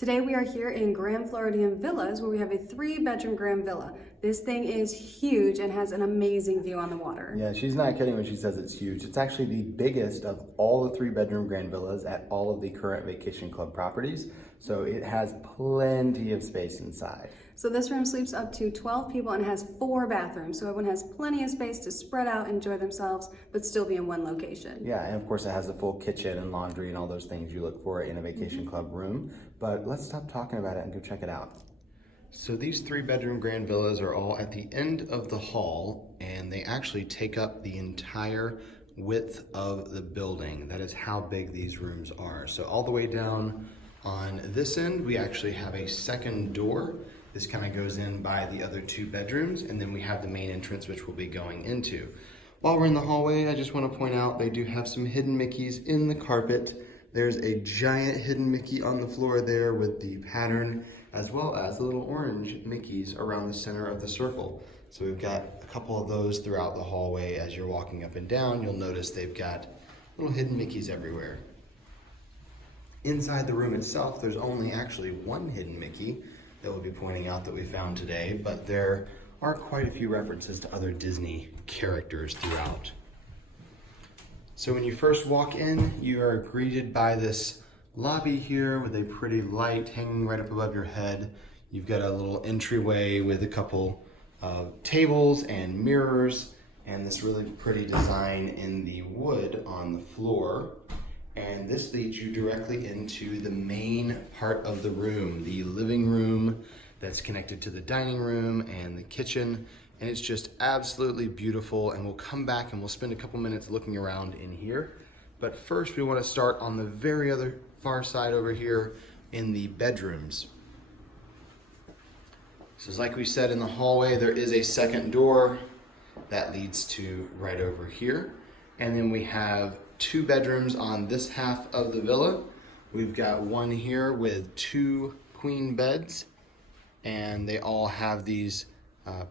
Today we are here in Grand Floridian Villas where we have a 3-bedroom grand villa. This thing is huge and has an amazing view on the water. Yeah, she's not kidding when she says it's huge. It's actually the biggest of all the 3-bedroom grand villas at all of the current Vacation Club properties. So it has plenty of space inside. So this room sleeps up to 12 people and has 4 bathrooms. So everyone has plenty of space to spread out, enjoy themselves, but still be in one location. Yeah, and of course it has a full kitchen and laundry and all those things you look for in a Vacation Club room. But let's stop talking about it and go check it out. So these 3-bedroom grand villas are all at the end of the hall, and they actually take up the entire width of the building. That is how big these rooms are. So all the way down on this end, we actually have a second door. This kind of goes in by the other 2 bedrooms, and then we have the main entrance, which we'll be going into. While we're in the hallway, I just want to point out they do have some hidden Mickeys in the carpet. There's a giant hidden Mickey on the floor there with the pattern, as well as the little orange Mickeys around the center of the circle. So we've got a couple of those throughout the hallway. As you're walking up and down, you'll notice they've got little hidden Mickeys everywhere. Inside the room itself, there's only actually 1 hidden Mickey that we'll be pointing out that we found today, but there are quite a few references to other Disney characters throughout. So when you first walk in, you are greeted by this lobby here with a pretty light hanging right up above your head. You've got a little entryway with a couple tables and mirrors, and this really pretty design in the wood on the floor. And this leads you directly into the main part of the room, the living room that's connected to the dining room and the kitchen. And it's just absolutely beautiful. And we'll come back and we'll spend a couple minutes looking around in here. But first we want to start on the very other far side over here in the bedrooms. So like we said, in the hallway, there is a second door that leads to right over here. And then we have 2 bedrooms on this half of the villa. We've got one here with 2 queen beds, and they all have these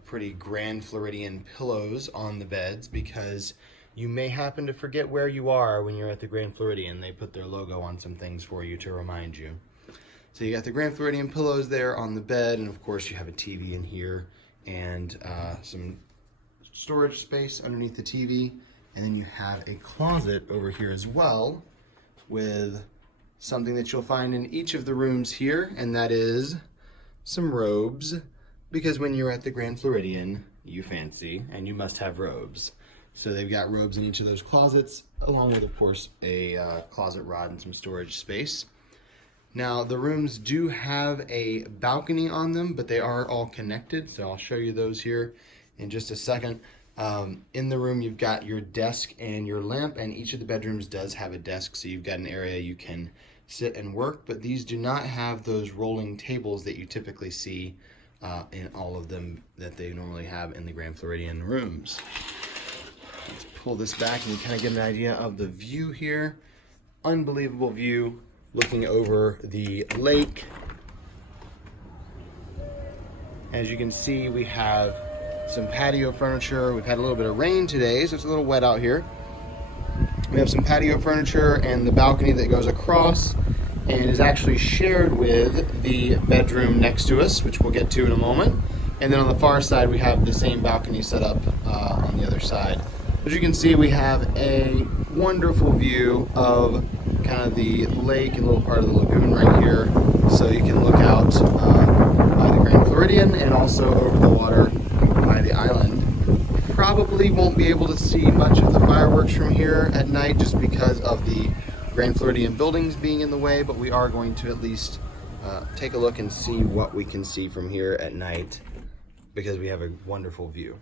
pretty Grand Floridian pillows on the beds because you may happen to forget where you are when you're at the Grand Floridian. They put their logo on some things for you to remind you. So you got the Grand Floridian pillows there on the bed, and of course you have a TV in here and some storage space underneath the TV. And then you have a closet over here as well with something that you'll find in each of the rooms here, and that is some robes, because when you're at the Grand Floridian, you fancy, and you must have robes. So they've got robes in each of those closets, along with, of course, a closet rod and some storage space. Now, the rooms do have a balcony on them, but they are all connected, so I'll show you those here in just a second. In the room, you've got your desk and your lamp, and each of the bedrooms does have a desk, so you've got an area you can sit and work, but these do not have those rolling tables that you typically see in all of them that they normally have in the Grand Floridian rooms. Let's pull this back and you kind of get an idea of the view here. Unbelievable view looking over the lake. As you can see, we have some patio furniture. We've had a little bit of rain today, so it's a little wet out here. We have some patio furniture and the balcony that goes across and is actually shared with the bedroom next to us, which we'll get to in a moment. And then on the far side, we have the same balcony set up on the other side. As you can see, we have a wonderful view of kind of the lake and a little part of the lagoon right here. So you can look out by the Grand Floridian and also over the water by the island. Probably won't be able to see much of the fireworks from here at night just because of the Grand Floridian buildings being in the way, but we are going to at least take a look and see what we can see from here at night because we have a wonderful view.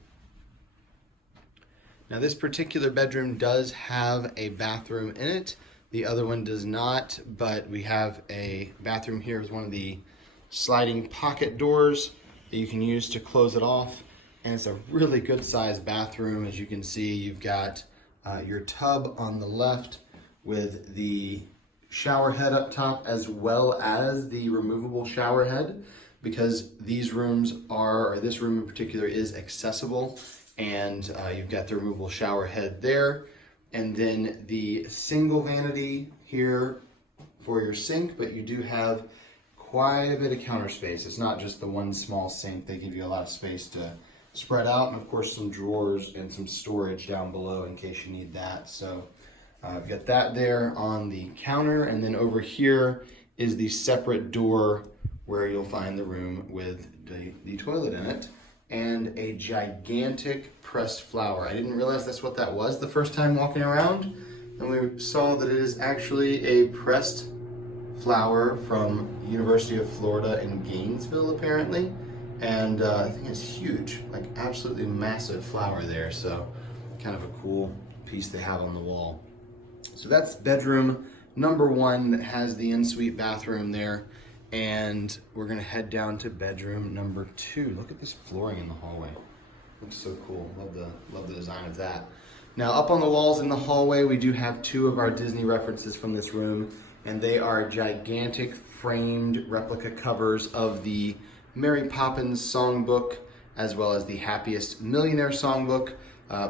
Now this particular bedroom does have a bathroom in it. The other one does not, but we have a bathroom here with one of the sliding pocket doors that you can use to close it off. And it's a really good sized bathroom. As you can see, you've got your tub on the left with the shower head up top, as well as the removable shower head, because these rooms are, or this room in particular, is accessible. And you've got the removable shower head there. And then the single vanity here for your sink, but you do have quite a bit of counter space. It's not just the one small sink. They give you a lot of space to spread out, and of course some drawers and some storage down below in case you need that. So I've got that there on the counter, and then over here is the separate door where you'll find the room with the toilet in it, and a gigantic pressed flower. I didn't realize that's what that was the first time walking around, and we saw that it is actually a pressed flower from University of Florida in Gainesville, apparently. And I think it's huge, like absolutely massive flower there. So kind of a cool piece they have on the wall. So that's bedroom number 1 that has the en-suite bathroom there. And we're gonna head down to bedroom number 2. Look at this flooring in the hallway. Looks so cool. Love the design of that. Now up on the walls in the hallway, we do have 2 of our Disney references from this room, and they are gigantic framed replica covers of the Mary Poppins songbook, as well as the Happiest Millionaire songbook,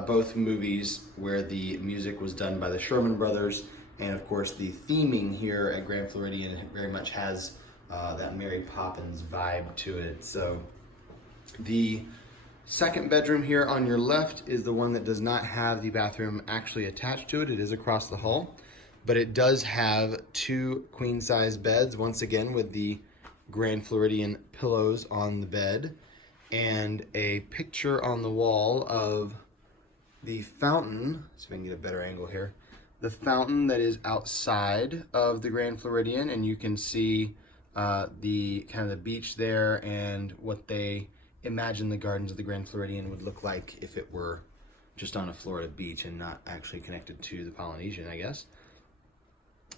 both movies where the music was done by the Sherman Brothers. And of course the theming here at Grand Floridian very much has that Mary Poppins vibe to it. So the second bedroom here on your left is the one that does not have the bathroom actually attached to it. It is across the hall, but it does have 2 queen size beds, once again with the Grand Floridian pillows on the bed, and a picture on the wall of the fountain. See if I can get a better angle here. The fountain that is outside of the Grand Floridian, and you can see the kind of the beach there and what they imagine the gardens of the Grand Floridian would look like if it were just on a Florida beach and not actually connected to the Polynesian, I guess.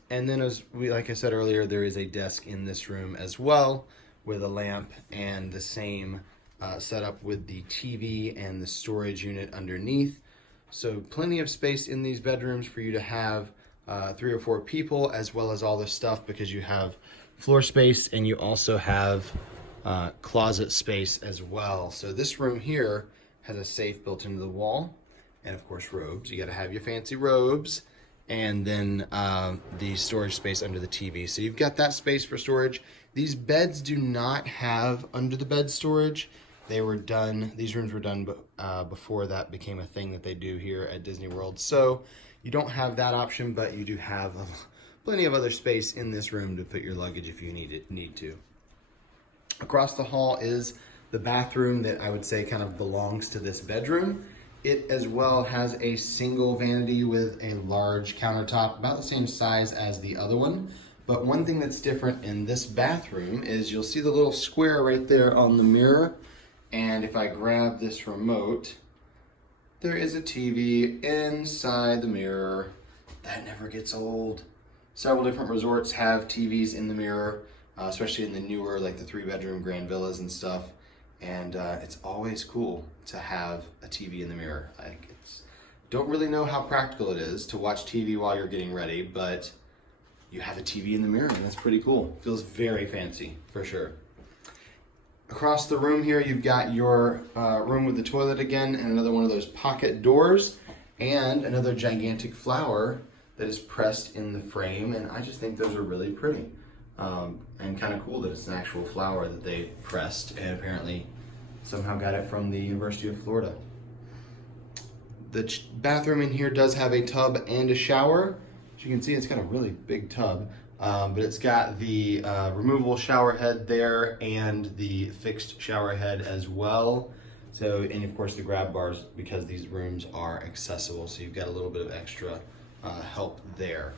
And then, like I said earlier, there is a desk in this room as well with a lamp and the same setup with the TV and the storage unit underneath. So plenty of space in these bedrooms for you to have 3 or 4 people, as well as all this stuff, because you have floor space and you also have closet space as well. So this room here has a safe built into the wall, and of course robes. You got to have your fancy robes. And then the storage space under the TV. So you've got that space for storage. These beds do not have under the bed storage. These rooms were done before that became a thing that they do here at Disney World. So you don't have that option, but you do have plenty of other space in this room to put your luggage if you need to. Across the hall is the bathroom that I would say kind of belongs to this bedroom. It as well has a single vanity with a large countertop, about the same size as the other one. But one thing that's different in this bathroom is you'll see the little square right there on the mirror. And if I grab this remote, there is a TV inside the mirror. That never gets old. Several different resorts have TVs in the mirror, especially in the newer, like the 3-bedroom Grand Villas and stuff. And it's always cool to have a TV in the mirror. Don't really know how practical it is to watch TV while you're getting ready, but you have a TV in the mirror, and that's pretty cool. Feels very fancy, for sure. Across the room here, you've got your room with the toilet again, and another one of those pocket doors, and another gigantic flower that is pressed in the frame, and I just think those are really pretty. And kind of cool that it's an actual flower that they pressed and apparently somehow got it from the University of Florida. The bathroom in here does have a tub and a shower. As you can see, it's got a really big tub, but it's got the removable shower head there and the fixed shower head as well. So, and of course the grab bars, because these rooms are accessible, so you've got a little bit of extra help there.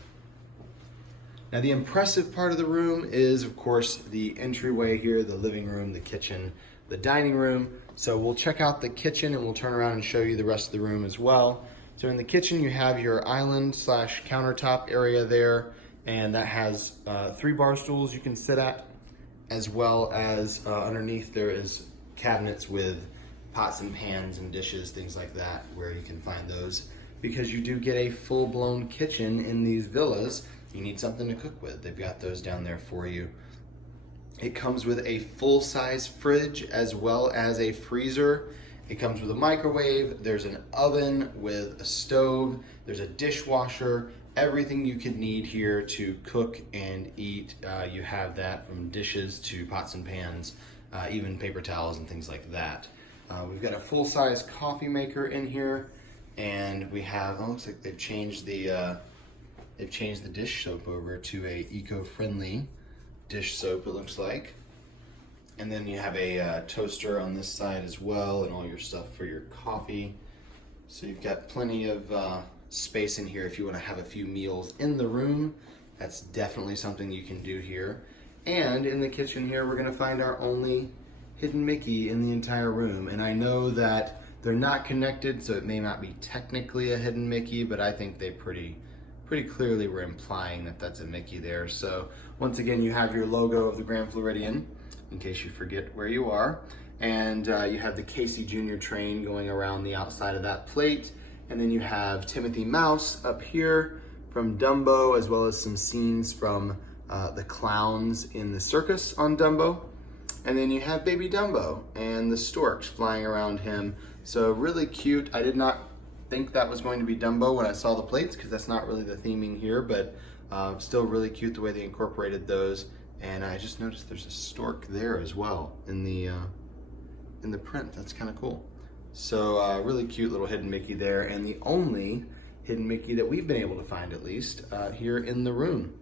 Now the impressive part of the room is, of course, the entryway here, the living room, the kitchen, the dining room. So we'll check out the kitchen and we'll turn around and show you the rest of the room as well. So in the kitchen, you have your island / countertop area there, and that has 3 bar stools you can sit at, as well as underneath there is cabinets with pots and pans and dishes, things like that, where you can find those. Because you do get a full-blown kitchen in these villas, you need something to cook with. They've got those down there for you. It comes with a full-size fridge as well as a freezer. It comes with a microwave. There's an oven with a stove. There's a dishwasher, everything you could need here to cook and eat. You have that from dishes to pots and pans, even paper towels and things like that. We've got a full-size coffee maker in here, and we have, it looks like they've changed the dish soap over to a eco-friendly dish soap, it looks like. And then you have a toaster on this side as well, and all your stuff for your coffee. So you've got plenty of space in here if you want to have a few meals in the room. That's definitely something you can do here. And in the kitchen here, we're gonna find our only hidden Mickey in the entire room. And I know that they're not connected, so it may not be technically a hidden Mickey, but I think they pretty clearly were implying that that's a Mickey there. So once again, you have your logo of the Grand Floridian, in case you forget where you are. And you have the Casey Jr. train going around the outside of that plate. And then you have Timothy Mouse up here from Dumbo, as well as some scenes from the clowns in the circus on Dumbo. And then you have Baby Dumbo and the storks flying around him. So really cute. I did not think that was going to be Dumbo when I saw the plates, because that's not really the theming here, but still really cute the way they incorporated those. And I just noticed there's a stork there as well in the print. That's kind of cool. So really cute little hidden Mickey there, and the only hidden Mickey that we've been able to find, at least, here in the room.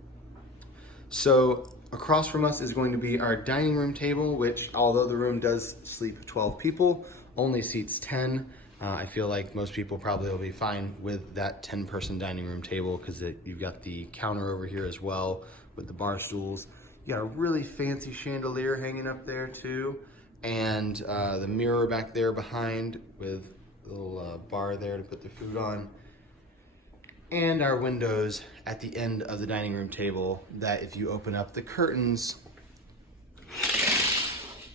So across from us is going to be our dining room table, which, although the room does sleep 12 people, only seats 10. I feel like most people probably will be fine with that 10-person dining room table, because you've got the counter over here as well with the bar stools. You got a really fancy chandelier hanging up there too, and the mirror back there behind with a little bar there to put the food on. And our windows at the end of the dining room table that, if you open up the curtains,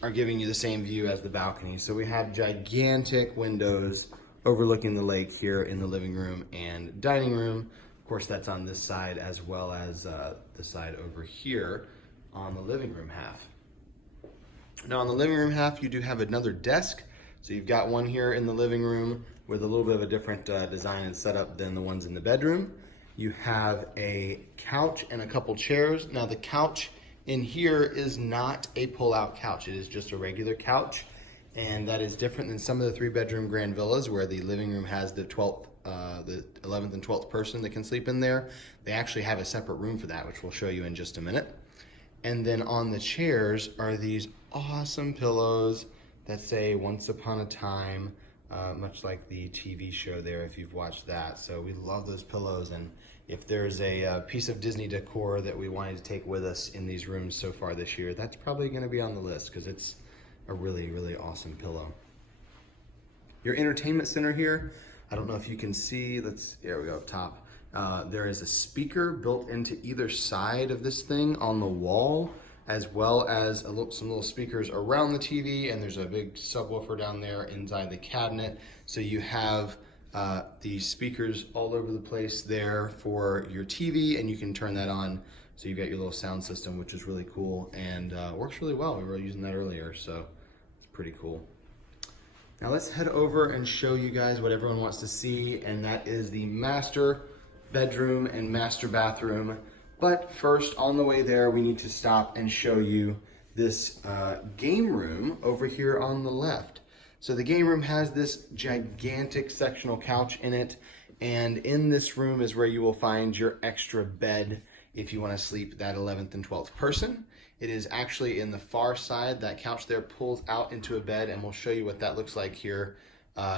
are giving you the same view as the balcony. So we have gigantic windows overlooking the lake here in the living room and dining room. Of course, that's on this side, as well as the side over here on the living room half. Now on the living room half, you do have another desk. So you've got one here in the living room with a little bit of a different design and setup than the ones in the bedroom. You have a couch and a couple chairs. Now the couch in here is not a pull-out couch. It is just a regular couch, and that is different than some of the 3-bedroom grand villas where the living room has the 11th and 12th person that can sleep in there. They actually have a separate room for that, which we'll show you in just a minute. And then on the chairs are these awesome pillows that say "Once Upon a Time," much like the TV show there, if you've watched that. So we love those pillows, and if there's a piece of Disney decor that we wanted to take with us in these rooms so far this year, that's probably going to be on the list, because it's a really, really awesome pillow. Your entertainment center here, I don't know if you can see, there we go up top. There is a speaker built into either side of this thing on the wall, as well as some little speakers around the TV, and there's a big subwoofer down there inside the cabinet. So you have these speakers all over the place there for your TV, and you can turn that on. So you've got your little sound system, which is really cool, and works really well. We were using that earlier, so it's pretty cool. Now let's head over and show you guys what everyone wants to see, and that is the master bedroom and master bathroom. But first, on the way there, we need to stop and show you this game room over here on the left. So the game room has this gigantic sectional couch in it, and in this room is where you will find your extra bed if you want to sleep that 11th and 12th person. It is actually in the far side. That couch there pulls out into a bed, and we'll show you what that looks like here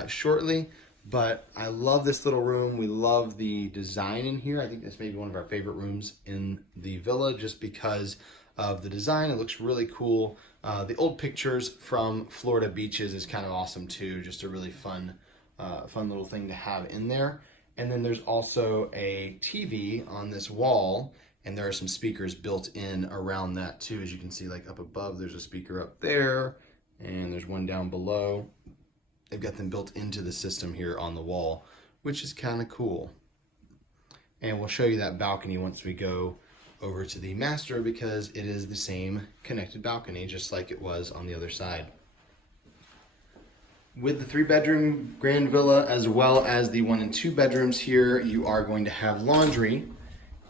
shortly. But I love this little room. We love the design in here. I think this may be one of our favorite rooms in the villa, just because of the design. It looks really cool. The old pictures from Florida beaches is kind of awesome too. Just a really fun little thing to have in there. And then there's also a TV on this wall, and there are some speakers built in around that too. As you can see, like up above, there's a speaker up there, and there's one down below. They've got them built into the system here on the wall, which is kind of cool. And we'll show you that balcony once we go over to the master, because it is the same connected balcony, just like it was on the other side. With the 3-bedroom grand villa, as well as the 1 and 2 bedrooms here, you are going to have laundry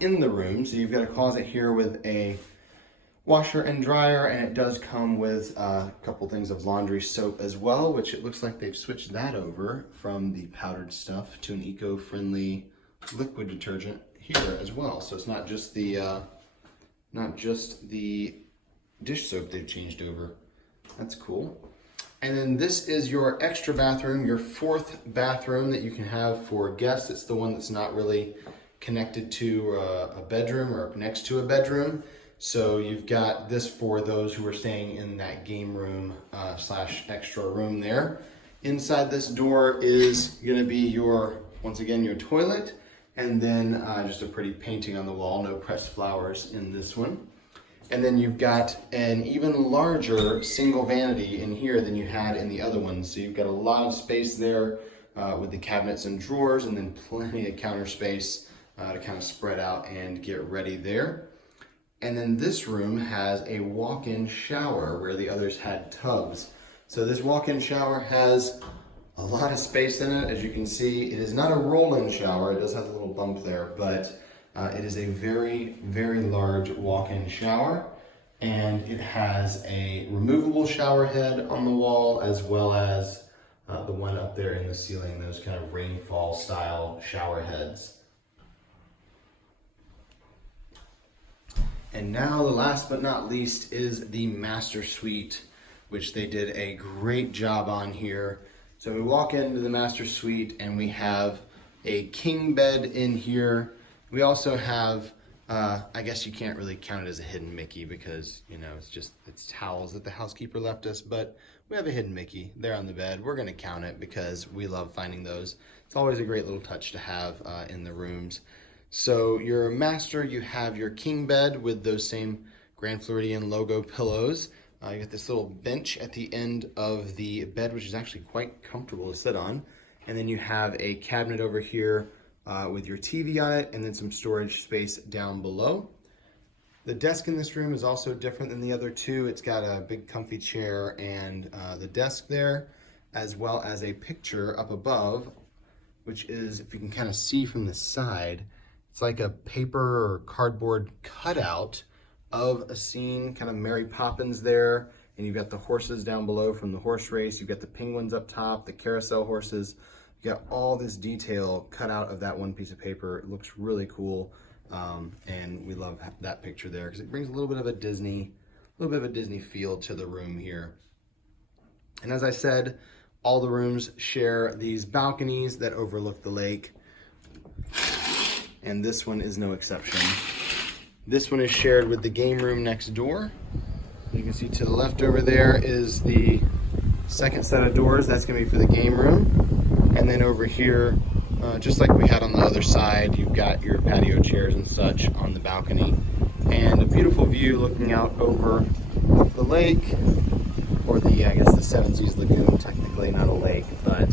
in the room. So you've got a closet here with a washer and dryer, and it does come with a couple things of laundry soap as well, which it looks like they've switched that over from the powdered stuff to an eco-friendly liquid detergent here as well. So it's not just the dish soap they've changed over. That's cool. And then this is your extra bathroom, your 4th bathroom that you can have for guests. It's the one that's not really connected to a bedroom or next to a bedroom. So you've got this for those who are staying in that game room / extra room there. Inside this door is gonna be your, once again, your toilet, and then just a pretty painting on the wall, no pressed flowers in this one. And then you've got an even larger single vanity in here than you had in the other ones. So you've got a lot of space there with the cabinets and drawers, and then plenty of counter space to kind of spread out and get ready there. And then this room has a walk-in shower where the others had tubs. So this walk-in shower has a lot of space in it. As you can see, it is not a roll-in shower. It does have a little bump there, but it is a very, very large walk-in shower, and it has a removable shower head on the wall, as well as the one up there in the ceiling, those kind of rainfall style shower heads. And now the last but not least is the master suite, which they did a great job on here. So we walk into the master suite and we have a king bed in here. We also have, I guess you can't really count it as a hidden Mickey because, you know, it's towels that the housekeeper left us, but we have a hidden Mickey there on the bed. We're gonna count it because we love finding those. It's always a great little touch to have in the rooms. So your master, you have your king bed with those same Grand Floridian logo pillows. You got this little bench at the end of the bed, which is actually quite comfortable to sit on. And then you have a cabinet over here with your TV on it, and then some storage space down below. The desk in this room is also different than the other two. It's got a big comfy chair and the desk there, as well as a picture up above, which is, if you can kind of see from the side, it's like a paper or cardboard cutout of a scene, kind of Mary Poppins there, and you've got the horses down below from the horse race. You've got the penguins up top, the carousel horses. You got all this detail cut out of that one piece of paper. It looks really cool, and we love that picture there because it brings a little bit of a Disney feel to the room here. And as I said, all the rooms share these balconies that overlook the lake, and this one is no exception. This one is shared with the game room next door. You can see to the left over there is the second set of doors. That's gonna be for the game room. And then over here, just like we had on the other side, you've got your patio chairs and such on the balcony. And a beautiful view looking out over the lake, or I guess the Seven Seas Lagoon, technically not a lake, but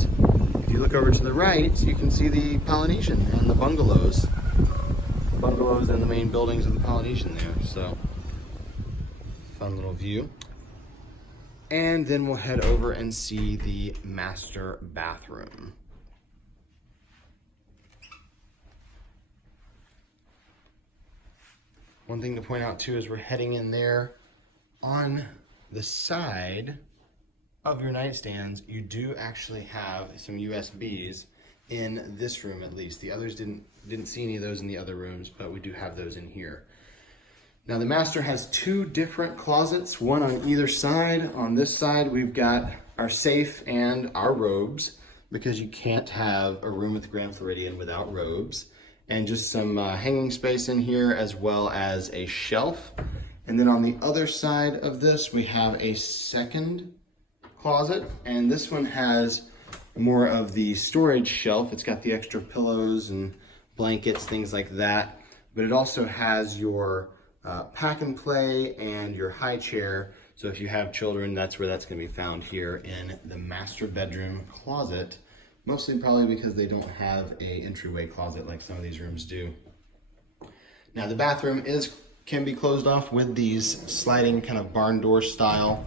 if you look over to the right, you can see the Polynesian and the bungalows. Bungalows and the main buildings of the Polynesian there, so fun little view. And then we'll head over and see the master bathroom. One thing to point out too is we're heading in there. On the side of your nightstands, you do actually have some USBs in this room, at least. The others didn't see any of those in the other rooms, but we do have those in here. Now the master has 2 different closets, one on either side. On this side, we've got our safe and our robes, because you can't have a room with Grand Floridian without robes. And just some hanging space in here, as well as a shelf. And then on the other side of this, we have a second closet, and this one has more of the storage shelf. It's got the extra pillows and blankets, things like that. But it also has your pack and play and your high chair. So if you have children, that's where that's gonna be found here in the master bedroom closet. Mostly probably because they don't have a entryway closet like some of these rooms do. Now the bathroom can be closed off with these sliding kind of barn door style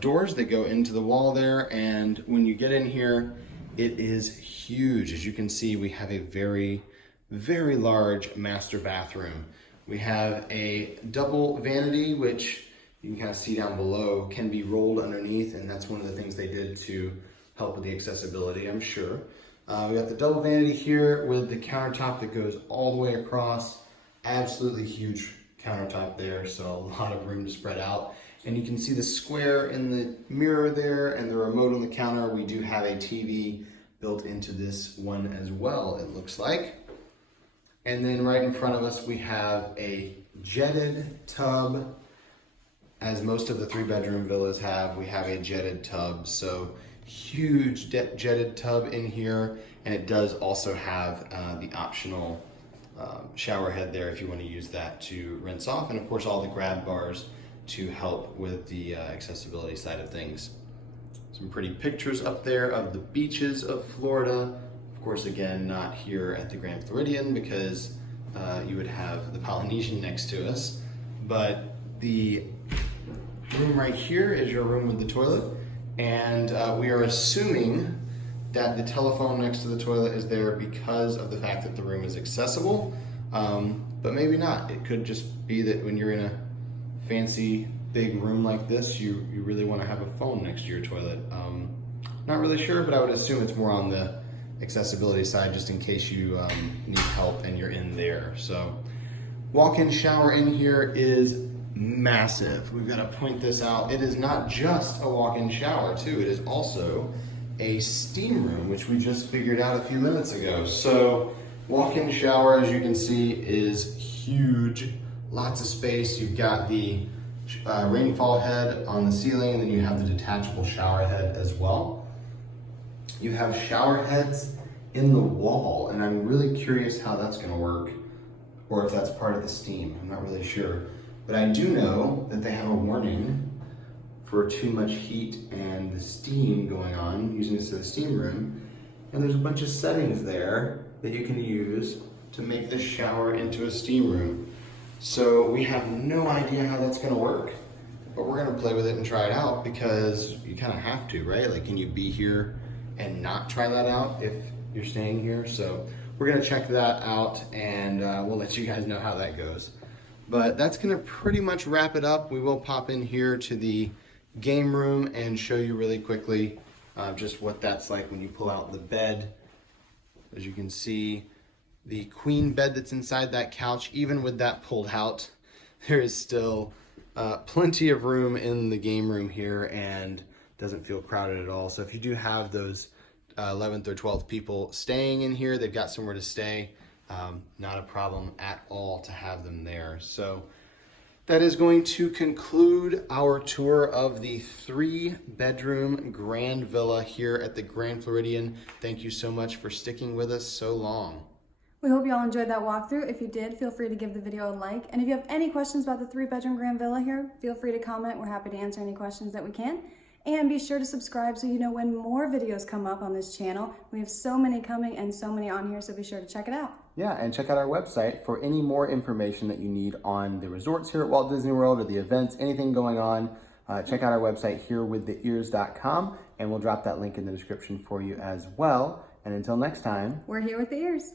doors that go into the wall there, and when you get in here, it is huge. As you can see, we have a very, very large master bathroom. We have a double vanity, which you can kind of see down below, can be rolled underneath, and that's one of the things they did to help with the accessibility, I'm sure. We got the double vanity here with the countertop that goes all the way across. Absolutely huge countertop there, so a lot of room to spread out. And you can see the square in the mirror there and the remote on the counter. We do have a TV built into this one as well, it looks like. And then right in front of us, we have a jetted tub. As most of the 3-bedroom villas have, we have a jetted tub. So huge jetted tub in here. And it does also have the optional shower head there if you want to use that to rinse off. And of course, all the grab bars to help with the accessibility side of things. Some pretty pictures up there of the beaches of Florida. Of course, again, not here at the Grand Floridian because you would have the Polynesian next to us. But the room right here is your room with the toilet. And we are assuming that the telephone next to the toilet is there because of the fact that the room is accessible. But maybe not. It could just be that when you're in a fancy big room like this, you really want to have a phone next to your toilet. Not really sure, but I would assume it's more on the accessibility side just in case you need help and you're in there. So walk-in shower in here is massive. We've got to point this out. It is not just a walk-in shower too. It is also a steam room, which we just figured out a few minutes ago. So walk-in shower, as you can see, is huge. Lots of space. You've got the rainfall head on the ceiling, and then you have the detachable shower head as well. You have shower heads in the wall, and I'm really curious how that's going to work, or if that's part of the steam. I'm not really sure. But I do know that they have a warning for too much heat and the steam going on, using this as a steam room. And there's a bunch of settings there that you can use to make this shower into a steam room. So we have no idea how that's gonna work, but we're gonna play with it and try it out because you kind of have to, right? Like, can you be here and not try that out if you're staying here? So we're gonna check that out, and we'll let you guys know how that goes. But that's gonna pretty much wrap it up. We will pop in here to the game room and show you really quickly just what that's like when you pull out the bed. As you can see, the queen bed that's inside that couch, even with that pulled out, there is still plenty of room in the game room here and doesn't feel crowded at all. So if you do have those 11th or 12th people staying in here, they've got somewhere to stay. Not a problem at all to have them there. So that is going to conclude our tour of the 3-bedroom grand villa here at the Grand Floridian. Thank you so much for sticking with us so long. We hope you all enjoyed that walkthrough. If you did, feel free to give the video a like. And if you have any questions about the 3-bedroom grand villa here, feel free to comment. We're happy to answer any questions that we can. And be sure to subscribe so you know when more videos come up on this channel. We have so many coming and so many on here, so be sure to check it out. Yeah, and check out our website for any more information that you need on the resorts here at Walt Disney World or the events, anything going on. Check out our website, herewiththeears.com, and we'll drop that link in the description for you as well. And until next time, We're here with the ears.